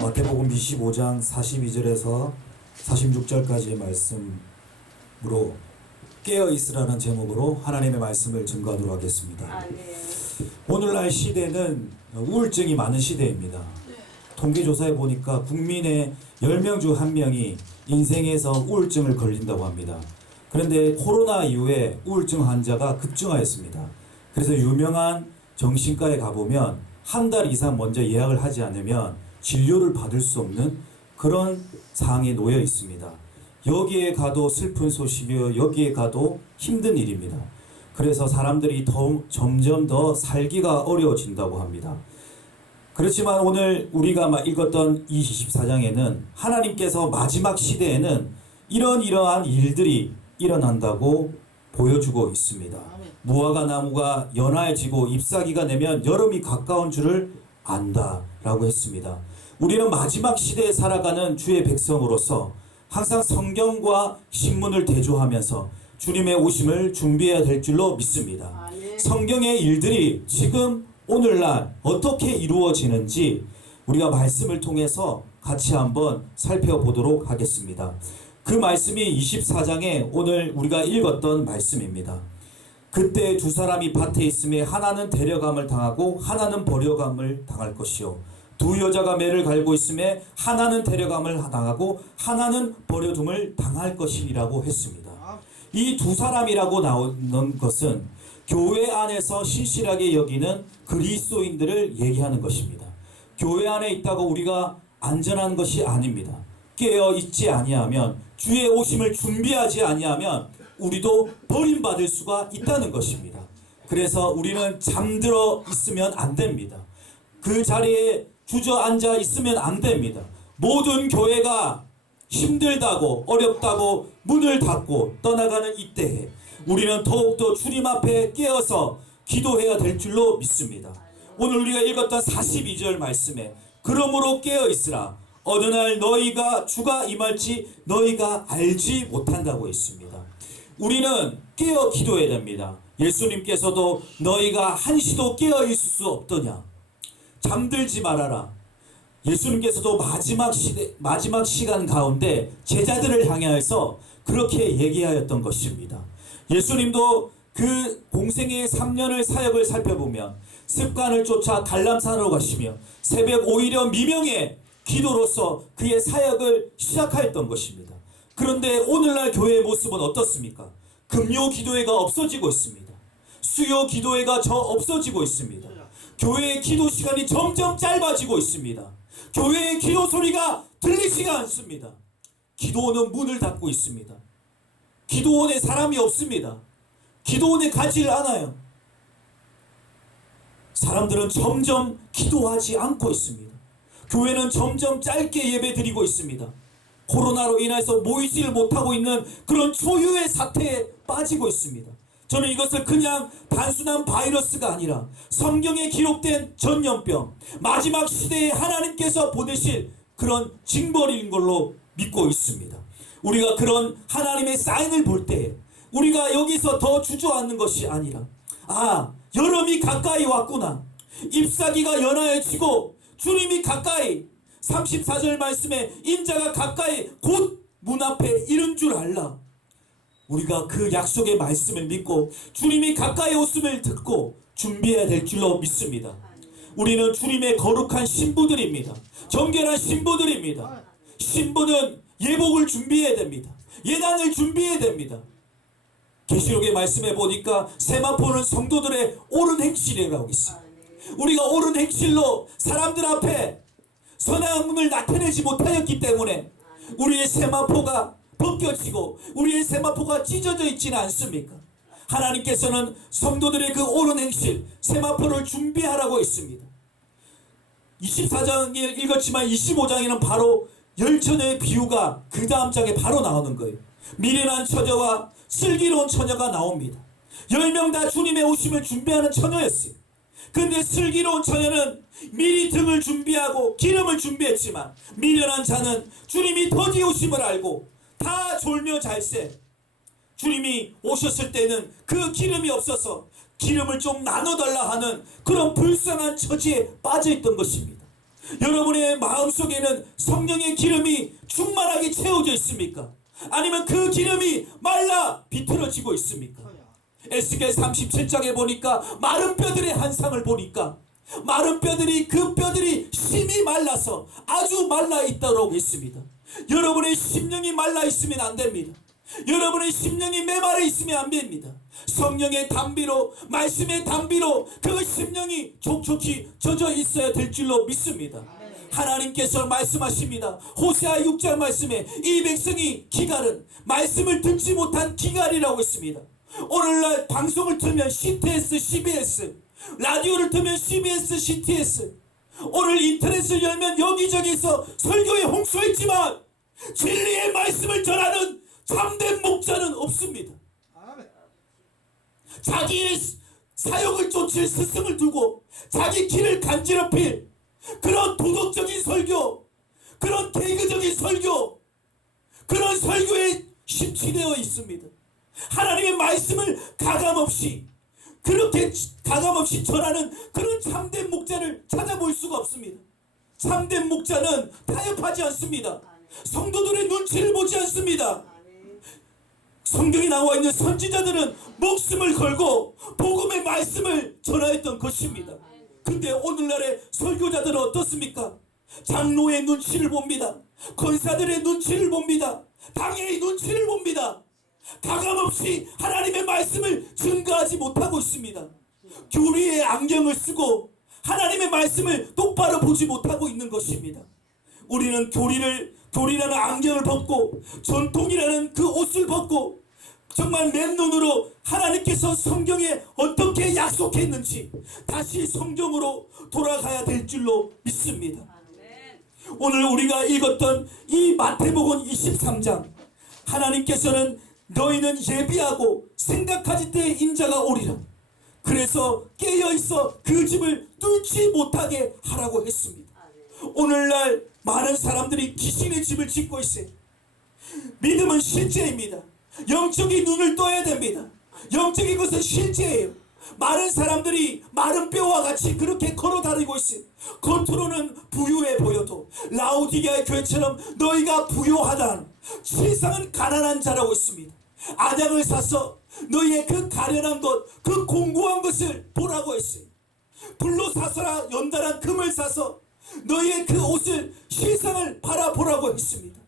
마태복음 25장 42절에서 46절까지의 말씀으로 깨어있으라는 제목으로 하나님의 말씀을 증거하도록 하겠습니다. 네. 오늘날 시대는 우울증이 많은 시대입니다. 통계조사에 보니까 국민의 10명 중 1명이 인생에서 우울증을 걸린다고 합니다. 그런데 코로나 이후에 우울증 환자가 급증하였습니다. 그래서 유명한 정신과에 가보면 한 달 이상 먼저 예약을 하지 않으면 진료를 받을 수 없는 그런 상황에 놓여 있습니다. 여기에 가도 슬픈 소식이요, 여기에 가도 힘든 일입니다. 그래서 사람들이 점점 더 살기가 어려워진다고 합니다. 그렇지만 오늘 우리가 읽었던 이 24장에는 하나님께서 마지막 시대에는 이러한 일들이 일어난다고 보여주고 있습니다. 무화과 나무가 연화해지고 잎사귀가 내면 여름이 가까운 줄을 안다라고 했습니다. 우리는 마지막 시대에 살아가는 주의 백성으로서 항상 성경과 신문을 대조하면서 주님의 오심을 준비해야 될 줄로 믿습니다. 성경의 일들이 지금 오늘날 어떻게 이루어지는지 우리가 말씀을 통해서 같이 한번 살펴보도록 하겠습니다. 그 말씀이 24장에 오늘 우리가 읽었던 말씀입니다. 그때 두 사람이 밭에 있음에 하나는 데려감을 당하고 하나는 버려감을 당할 것이요, 두 여자가 매를 갈고 있음에 하나는 데려감을 당하고 하나는 버려둠을 당할 것이라고 했습니다. 이 두 사람이라고 나오는 것은 교회 안에서 신실하게 여기는 그리스도인들을 얘기하는 것입니다. 교회 안에 있다고 우리가 안전한 것이 아닙니다. 깨어 있지 아니하면, 주의 오심을 준비하지 아니하면 우리도 버림받을 수가 있다는 것입니다. 그래서 우리는 잠들어 있으면 안 됩니다. 그 자리에 주저앉아 있으면 안 됩니다. 모든 교회가 힘들다고 어렵다고 문을 닫고 떠나가는 이때에 우리는 더욱더 주님 앞에 깨어서 기도해야 될 줄로 믿습니다. 오늘 우리가 읽었던 42절 말씀에 그러므로 깨어있으라, 어느 날 너희가 주가 임할지 너희가 알지 못한다고 했습니다. 우리는 깨어 기도해야 됩니다. 예수님께서도 너희가 한시도 깨어 있을 수 없더냐, 잠들지 말아라. 예수님께서도 마지막 시간 가운데 제자들을 향해서 그렇게 얘기하였던 것입니다. 예수님도 그 공생의 3년의 사역을 살펴보면 습관을 쫓아 갈람산으로 가시며 새벽 오히려 미명의 기도로서 그의 사역을 시작하였던 것입니다. 그런데 오늘날 교회의 모습은 어떻습니까? 금요 기도회가 없어지고 있습니다. 수요 기도회가 없어지고 있습니다. 교회의 기도 시간이 점점 짧아지고 있습니다. 교회의 기도 소리가 들리지가 않습니다. 기도원은 문을 닫고 있습니다. 기도원에 사람이 없습니다. 기도원에 가지를 않아요. 사람들은 점점 기도하지 않고 있습니다. 교회는 점점 짧게 예배 드리고 있습니다. 코로나로 인해서 모이지를 못하고 있는 그런 초유의 사태에 빠지고 있습니다. 저는 이것을 그냥 단순한 바이러스가 아니라 성경에 기록된 전염병, 마지막 시대에 하나님께서 보내실 그런 징벌인 걸로 믿고 있습니다. 우리가 그런 하나님의 사인을 볼 때 우리가 여기서 더 주저앉는 것이 아니라, 여름이 가까이 왔구나, 잎사귀가 연하여지고 주님이 가까이, 34절 말씀에 인자가 가까이 곧 문 앞에 이른 줄 알라. 우리가 그 약속의 말씀을 믿고 주님이 가까이 오심을 듣고 준비해야 될 줄로 믿습니다. 우리는 주님의 거룩한 신부들입니다. 정결한 신부들입니다. 신부는 예복을 준비해야 됩니다. 예단을 준비해야 됩니다. 계시록의 말씀에 보니까 세마포는 성도들의 옳은 행실이라고 있습니다. 우리가 옳은 행실로 사람들 앞에 선행을 나타내지 못하였기 때문에 우리의 세마포가 벗겨지고 우리의 세마포가 찢어져 있지는 않습니까? 하나님께서는 성도들의 그 옳은 행실, 세마포를 준비하라고 했습니다. 24장을 읽었지만 25장에는 바로 열처녀의 비유가 그 다음 장에 바로 나오는 거예요. 미련한 처녀와 슬기로운 처녀가 나옵니다. 10명 다 주님의 오심을 준비하는 처녀였어요. 그런데 슬기로운 처녀는 미리 등을 준비하고 기름을 준비했지만, 미련한 자는 주님이 더디 오심을 알고 다 졸며 잘새, 주님이 오셨을 때는 그 기름이 없어서 기름을 좀 나눠달라 하는 그런 불쌍한 처지에 빠져있던 것입니다. 여러분의 마음속에는 성령의 기름이 충만하게 채워져 있습니까? 아니면 그 기름이 말라 비틀어지고 있습니까? 에스겔 37장에 보니까 마른 뼈들의 한상을 보니까 마른 뼈들이 그 뼈들이 심히 말라서 아주 말라 있다고 했습니다. 여러분의 심령이 말라 있으면 안 됩니다. 여러분의 심령이 메마르 있으면 안 됩니다. 성령의 담비로 말씀의 담비로 그 심령이 촉촉히 젖어 있어야 될 줄로 믿습니다. 하나님께서 말씀하십니다. 호세아 6장 말씀에 이 백성이 기갈은 말씀을 듣지 못한 기갈이라고 했습니다. 오늘날 방송을 틀면 CTS, CBS, 라디오를 틀면 CBS, CTS, 오늘 인터넷을 열면 여기저기서 설교에 홍수했지만 진리의 말씀을 전하는 참된 목자는 없습니다. 자기의 사역을 쫓을 스승을 두고 자기 길을 간지럽힐 그런 도덕적인 설교, 그런 개그적인 설교, 그런 설교에 심취되어 있습니다. 하나님의 말씀을 가감없이 그렇게 가감없이 전하는 그런 참된 목자를 찾아볼 수가 없습니다. 참된 목자는 타협하지 않습니다. 성도들의 눈치를 보지 않습니다. 성경에 나와 있는 선지자들은 목숨을 걸고 복음의 말씀을 전하였던 것입니다. 근데 오늘날의 설교자들은 어떻습니까? 장로의 눈치를 봅니다. 권사들의 눈치를 봅니다. 당의 눈치를 봅니다. 가감없이 하나님의 말씀을 증거하지 못하고 있습니다. 교리의 안경을 쓰고 하나님의 말씀을 똑바로 보지 못하고 있는 것입니다. 우리는 교리라는 안경을 벗고 전통이라는 그 옷을 벗고 정말 맨눈으로 하나님께서 성경에 어떻게 약속했는지 다시 성경으로 돌아가야 될 줄로 믿습니다. 오늘 우리가 읽었던 이 마태복음 23장, 하나님께서는 너희는 예비하고 생각하지 때에 인자가 오리라. 그래서 깨어있어 그 집을 뚫지 못하게 하라고 했습니다. 오늘날 많은 사람들이 귀신의 집을 짓고 있어요. 믿음은 실제입니다. 영적인 눈을 떠야 됩니다. 영적인 것은 실제예요. 많은 사람들이 마른 뼈와 같이 그렇게 걸어 다니고 있어요. 겉으로는 부유해 보여도 라오디게아의 교회처럼 너희가 부유하다, 실상은 가난한 자라고 있습니다. 안약을 사서 너희의 그 가련한 것, 그 공고한 것을 보라고 했어요. 불로 사서라 연달아 금을 사서 너희의 그 옷을 실상을 바라보라고 했습니다.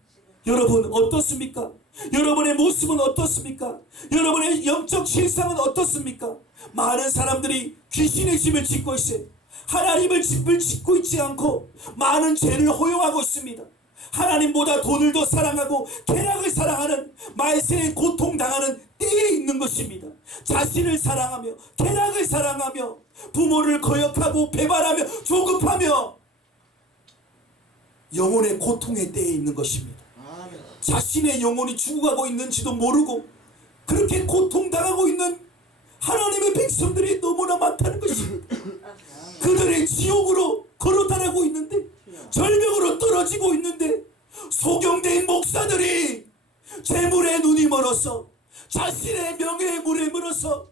여러분 어떻습니까? 여러분의 모습은 어떻습니까? 여러분의 영적 실상은 어떻습니까? 많은 사람들이 귀신의 집을 짓고 있어요. 하나님의 집을 짓고 있지 않고 많은 죄를 허용하고 있습니다. 하나님보다 돈을 더 사랑하고 쾌락을 사랑하는 말세에 고통당하는 때에 있는 것입니다. 자신을 사랑하며 쾌락을 사랑하며 부모를 거역하고 배반하며 조급하며 영혼의 고통의 때에 있는 것입니다. 자신의 영혼이 죽어가고 있는지도 모르고 그렇게 고통당하고 있는 하나님의 백성들이 너무나 많다는 것입니다. 그들의 지옥으로 걸어다니고 있는데, 절벽으로 떨어지고 있는데, 소경된 목사들이 재물에 눈이 멀어서 자신의 명예에 물에 물어서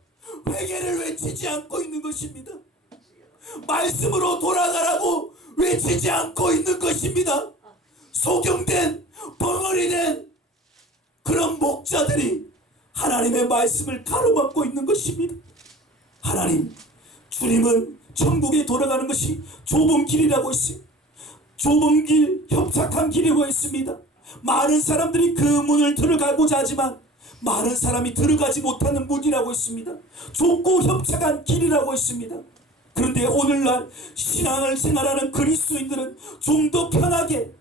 회개를 외치지 않고 있는 것입니다. 말씀으로 돌아가라고 외치지 않고 있는 것입니다. 소경된 벙어리된 그런 목자들이 하나님의 말씀을 가로막고 있는 것입니다. 하나님, 주님은 천국에 돌아가는 것이 좁은 길이라고 했어요. 좁은 길, 협착한 길이라고 했습니다. 많은 사람들이 그 문을 들어가고자 하지만 많은 사람이 들어가지 못하는 문이라고 했습니다. 좁고 협착한 길이라고 했습니다. 그런데 오늘날 신앙을 생활하는 그리스도인들은 좀 더 편하게,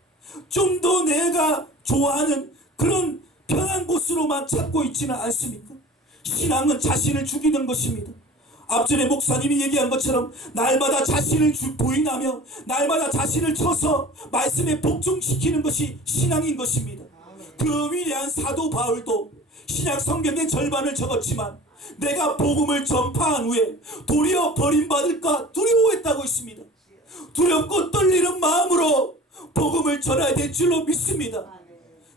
좀 더 내가 좋아하는 그런 편한 곳으로만 찾고 있지는 않습니까? 신앙은 자신을 죽이는 것입니다. 앞전에 목사님이 얘기한 것처럼 날마다 자신을 부인하며 날마다 자신을 쳐서 말씀에 복종시키는 것이 신앙인 것입니다. 그 위대한 사도 바울도 신약 성경의 절반을 적었지만 내가 복음을 전파한 후에 도리어 버림받을까 두려워했다고 했습니다. 두렵고 떨리는 마음으로 복음을 전해야 될 줄로 믿습니다.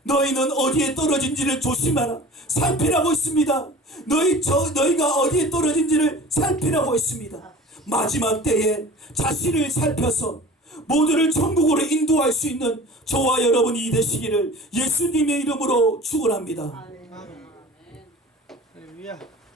너희는 어디에 떨어진지를 조심하라. 살피라고 했습니다. 너희가 어디에 떨어진지를 살피라고 했습니다. 마지막 때에 자신을 살펴서 모두를 천국으로 인도할 수 있는 저와 여러분이 되시기를 예수님의 이름으로 축원합니다. 할렐루야.